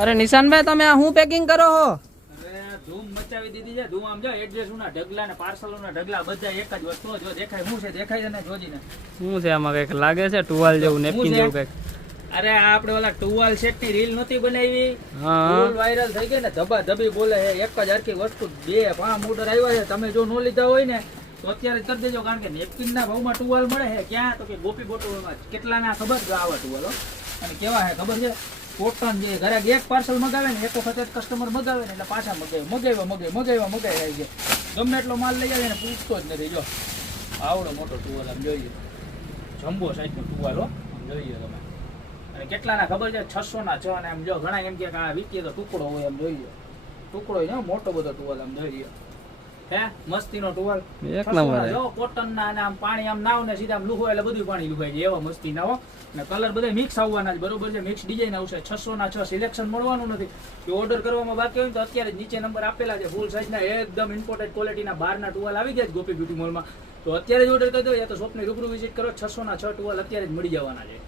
અરે નિશાનભાઈ તમે આ શું પેકિંગ કરો છો? ધૂમ મચાવી દીધી છે. ધૂમ આમ જો એડ્રેસના ઢગલા ને પાર્સલોના ઢગલા બધા એક જ વસ્તુ જો દેખાય. શું છે દેખાય છે ને જોજીને? શું છે આમાં? કઈક લાગે છે ટુવાલ જેવું, નેપકિન જેવું કઈક. અરે આ આપણે ઓલા ટુવાલ સેટ ની રીલ નહોતી બનાવી, હા ફૂલ વાયરલ થઈ ગઈ ને, ધબા ધબી બોલે છે. એક જ હરખી વસ્તુ 2-5 ઓર્ડર આવ્યા છે. તમે જો નો લીધા હોય ને તો અત્યારે કરી દેજો, કારણ કે નેપકિન ના ભાવમાં ટુવાલ મળે છે. ક્યાં તો કે ગોપી બોટોમાં કેટલાના ખબર છે આવા ટુવાલો, અને કેવા છે ખબર છે? કોટન જે ઘરે એક પાર્સલ મગાવે ને એક વખત કસ્ટમર મગાવે ને એટલે પાછા મગાવ્યા આવી છે. ગમે એટલો માલ લઈ આવે ને પૂછતો જ નથી. જો આવડો મોટો ટુવાલ આમ જોઈએ, જમ્બો સાઈઝ નો ટુવાલ હો, આમ જોઈએ તમે. અને કેટલાના ખબર છે? 600 ના 6. અને આમ જો ઘણા એમ કે આ વીકીએ તો ટુકડો હોય, એમ જોઈએ ટુકડો હોય ને મોટો બધો ટુવાલ આમ જોઈએ. હે મસ્તીનો ટુવાલ એક નંબર. જો કોટન ના, અને આમ પાણી આમ નાવ ને સીધા આમ લુહો એટલે બધું પાણી લુહાય છે. એવા મસ્તી ના હો. અને કલર બધા મિક્સ આવવાના છે, બરોબર છે? મિક્સ ડિઝાઇન આવશે. 600 ના 6 સિલેક્શન મળવાનું નથી. જો ઓર્ડર કરવામાં બાકી હોય તો અત્યારે જ નીચે નંબર આપેલા છે. ફૂલ સાઈઝના એકદમ ઇમ્પોર્ટેન્ટ ક્વોલિટીના બહારના ટુવાલ આવી ગયા છે ગોપી બ્યુટી મોલમાં. તો અત્યારે જ ઓર્ડર કરી દો, યા તો શોપની રૂબરૂ વિઝિટ કરો. 600 ના 6 ટુવાલ અત્યારે જ મળી જવાના છે.